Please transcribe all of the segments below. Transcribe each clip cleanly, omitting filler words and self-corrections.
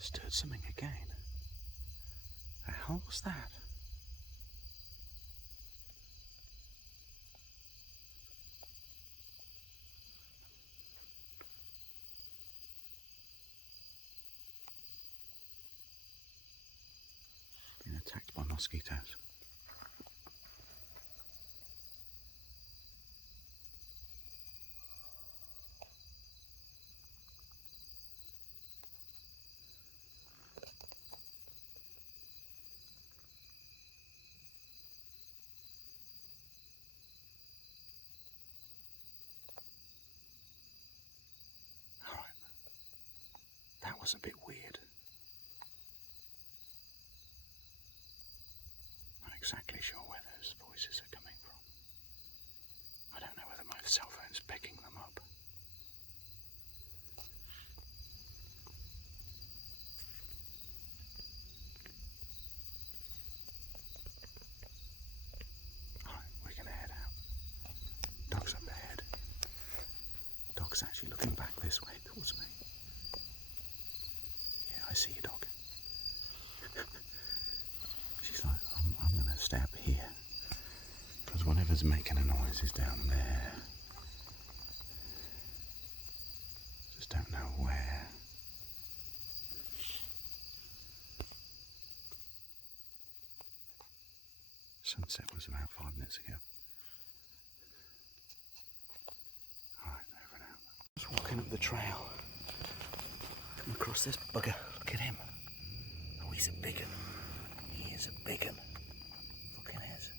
Just heard something again. The hell was that? Being attacked by mosquitoes. That was a bit weird. Not exactly sure where those voices are coming from. I don't know whether my cell phone's picking them up. Alright, we're gonna head out. Dog's up ahead. Dog's actually looking back this way towards me. Yeah, I see you, dog. She's like, I'm gonna stay up here. Because whatever's making a noise is down there. Just don't know where. Sunset was about 5 minutes ago. Alright, over and out. Just walking up the trail. Come across this bugger. Look at him. Oh, he's a big un. He is a big un. Fucking is.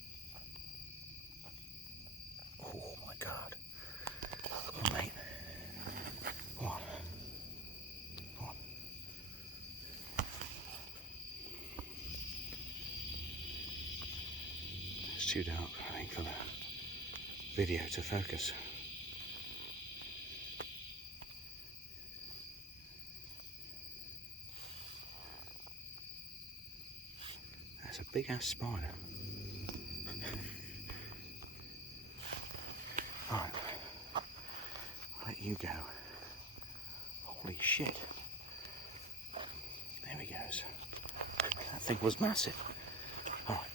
Oh my god. Come on, mate. Come on. Come on. It's too dark, I think, for the video to focus. That's a big ass spider. Alright, I'll let you go. Holy shit. There he goes. That thing was massive. Alright.